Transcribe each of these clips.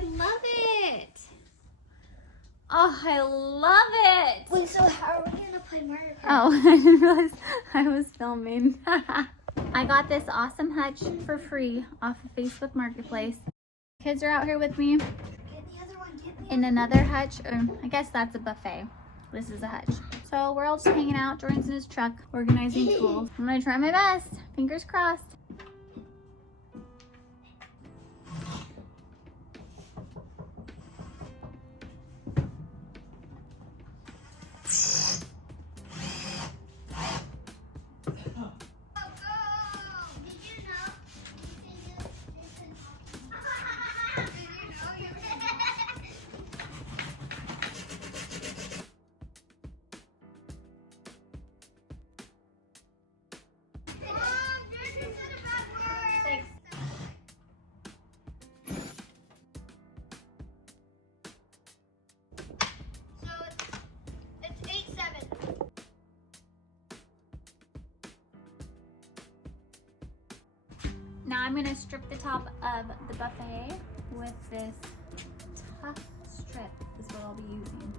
I love it. Oh, I love it. Wait, so how are we gonna play Mario Kart? Oh, I didn't realize I was filming. I got this awesome hutch for free off of Facebook Marketplace. Kids are out here with me Get the other one, get the in another hutch. I guess that's a buffet. This is a hutch. So we're all just hanging out. Jordan's in his truck, organizing tools. I'm gonna try my best. Fingers crossed. Now I'm gonna strip the top of the buffet with this tough strip is what I'll be using.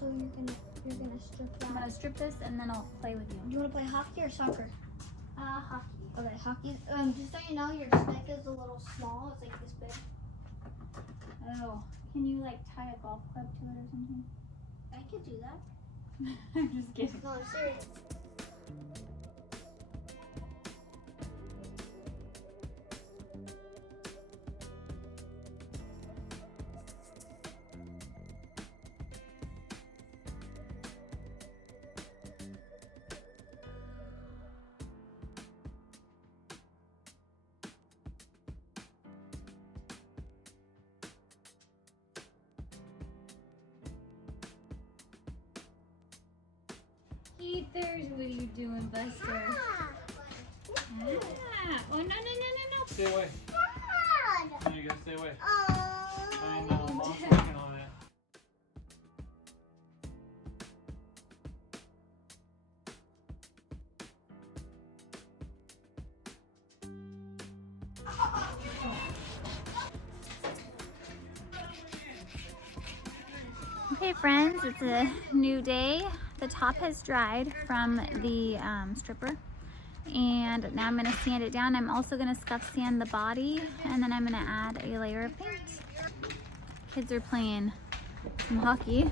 So you're gonna strip that. I'm gonna strip this and then I'll play with you. Do you wanna play hockey or soccer? Hockey. Okay, hockey. Just so you know, your stick is a little small. It's like this big. Oh, can you like tie a golf club to it or something? I could do that. I'm just kidding. No, I'm serious. There's what are you doing, Buster? Oh, no. Stay away. Dad! You gotta stay away. Oh. I know, mom's working on it. Okay, friends, it's a new day. The top has dried from the stripper, and now I'm going to sand it down. I'm also going to scuff sand the body, and then I'm going to add a layer of paint. Kids are playing some hockey.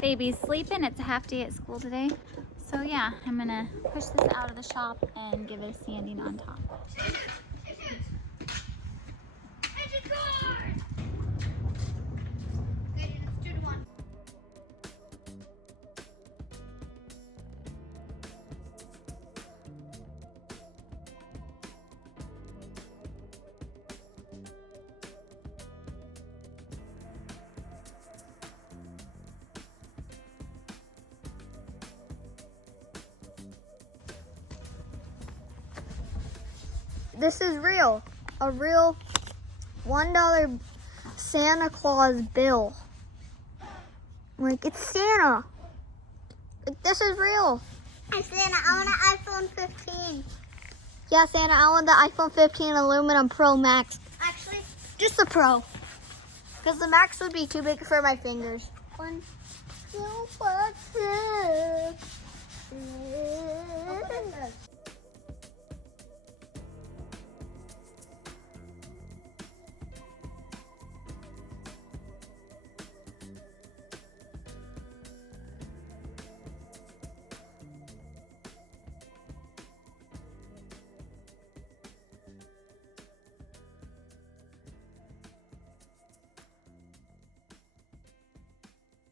Baby's sleeping. It's a half day at school today. So yeah, I'm going to push this out of the shop and give it a sanding on top. This is real. A real $1 Santa Claus bill. Like, it's Santa. Like, this is real. Hey, Santa, I want an iPhone 15. Yeah, Santa, I want the iPhone 15 Aluminum Pro Max. Actually, just the Pro. Because the Max would be too big for my fingers. 1, 2, 4, 2.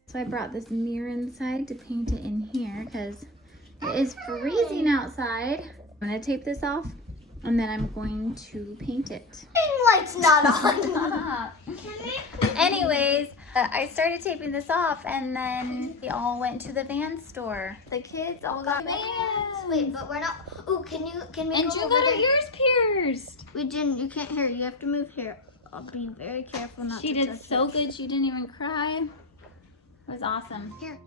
So I brought this mirror inside to paint it in here because it is freezing outside. I'm going to tape this off and then I'm going to paint it. Light's not on. Anyways, I started taping this off and then we all went to the van store. The kids all got vans. Wait, but we're not. Oh, can we And go you over got her there? ears pierced. We didn't. You can't hear. You have to move here. I'll be very careful not She to did touch so it. good. She didn't even cry. It was awesome. Here.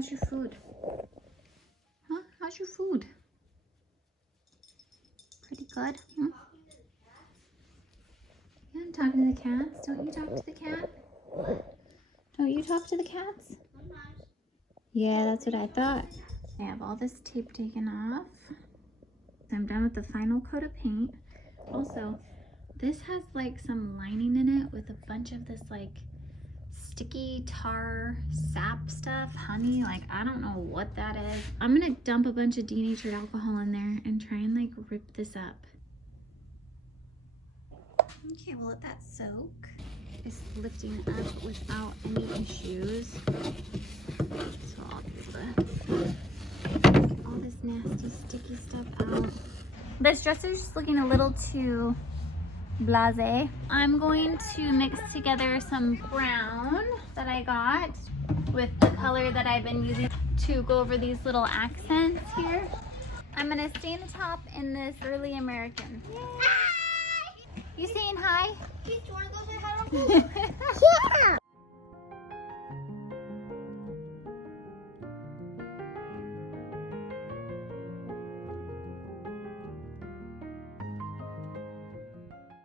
How's your food? Huh? How's your food? Pretty good. Hmm? Yeah, I'm talking to the cats. Don't you talk to the cat? Don't you talk to the cats? Yeah, that's what I thought. I have all this tape taken off. I'm done with the final coat of paint. Also, this has like some lining in it with a bunch of this like sticky tar sap stuff, honey. Like, I don't know what that is. I'm gonna dump a bunch of denatured alcohol in there and try and like rip this up. Okay, we'll let that soak. It's lifting up without any issues. So I'll be able to get all this nasty sticky stuff out. This dresser's just looking a little too blasé. I'm going to mix together some brown that I got with the color that I've been using to go over these little accents here. I'm gonna stain the top in this early American. Yay! You saying hi? Do you want to go say hi to Uncle? Yeah!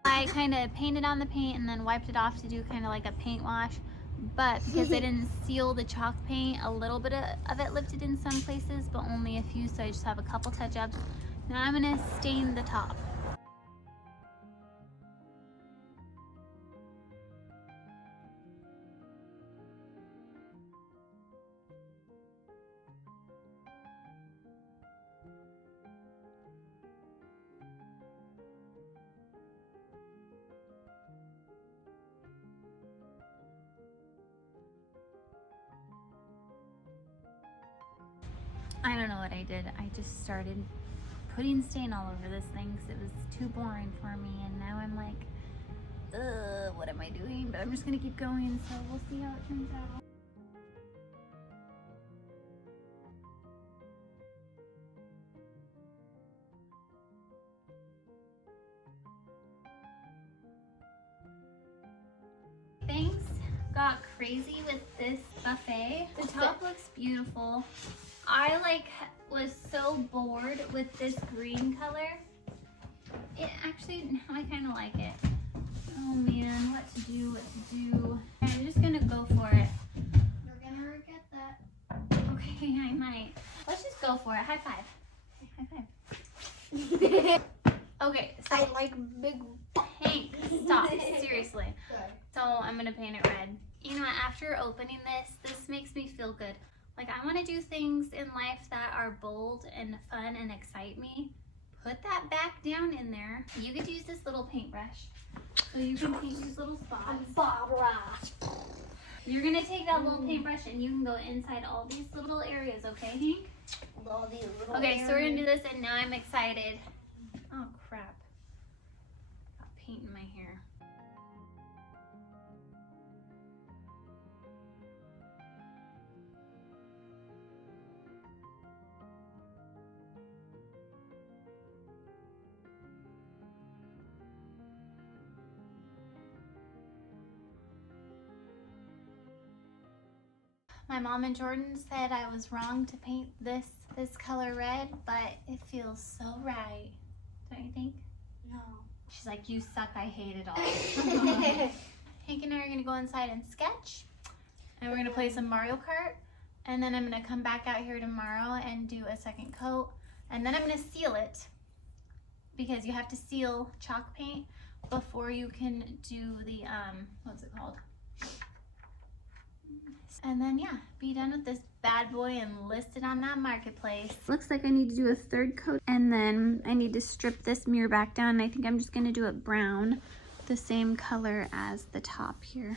I kind of painted on the paint and then wiped it off to do kind of like a paint wash. But because I didn't seal the chalk paint, a little bit of it lifted in some places, but only a few, so I just have a couple touch-ups. Now I'm gonna stain the top. I don't know what I did. I just started putting stain all over this thing because it was too boring for me, and now I'm like, ugh, what am I doing? But I'm just gonna keep going, so we'll see how it turns out. Things got crazy with this buffet. The top looks beautiful. I like was so bored with this green color. It actually, now I kind of like it. Oh man, what to do. I'm just gonna go for it. You're gonna regret that. Okay, I might. Let's just go for it. High five. High five. Okay, so I like big. pink. Stop. Seriously. Good. So I'm gonna paint it red. You know what, after opening this makes me feel good. Like, I wanna do things in life that are bold and fun and excite me. Put that back down in there. You could use this little paintbrush. So you can paint these little spots. Barbara. You're gonna take that little paintbrush and you can go inside all these little areas, okay, Hank? All these little Okay, so we're gonna do this and now I'm excited. Oh crap. Got paint in my hair. My mom and Jordan said I was wrong to paint this color red, but it feels so right. Don't you think? No. She's like, you suck, I hate it all. Hank and I are gonna go inside and sketch, and we're gonna play some Mario Kart, and then I'm gonna come back out here tomorrow and do a second coat, and then I'm gonna seal it, because you have to seal chalk paint before you can do the, what's it called? And then yeah, be done with this bad boy and list it on that marketplace. Looks like I need to do a third coat, and then I need to strip this mirror back down. I think I'm just gonna do it brown, the same color as the top here.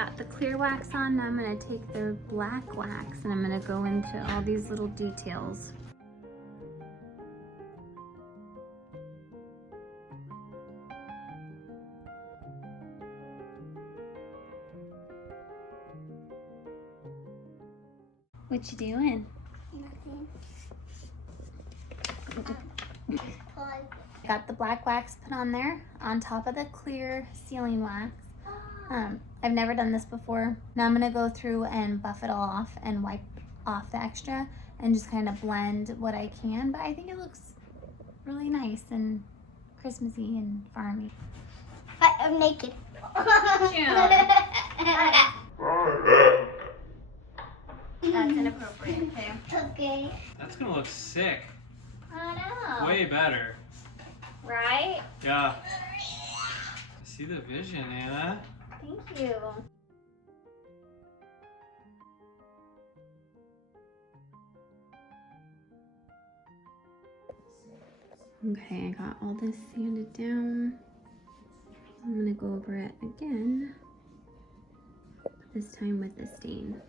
got the clear wax on. Now I'm gonna take the black wax and I'm gonna go into all these little details. What you doing? Nothing. Got the black wax put on there on top of the clear sealing wax. I've never done this before. Now I'm gonna go through and buff it all off and wipe off the extra and just kind of blend what I can, but I think it looks really nice and Christmassy and farmy. I'm naked. That's inappropriate, okay? Okay. That's gonna look sick. I know. Way better. Right? Yeah. See the vision, Anna. Thank you. Okay, I got all this sanded down. I'm gonna go over it again, this time with the stain.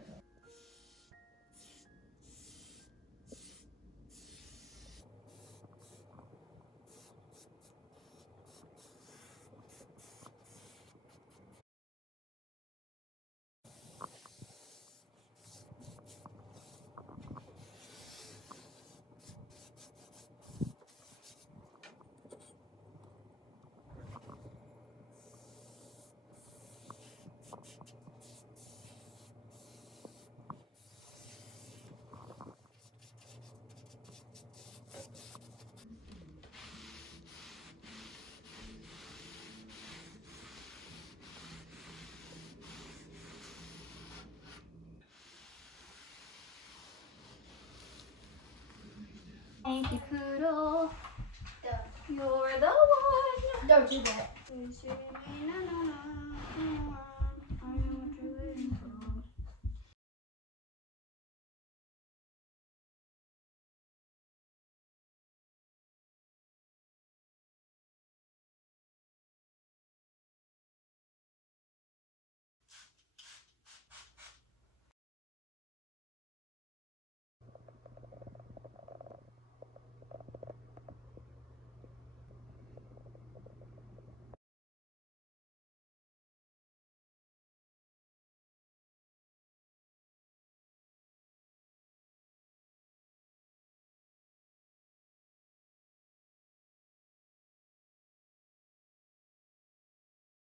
Thank you, Poodle. You're the one. Don't do that.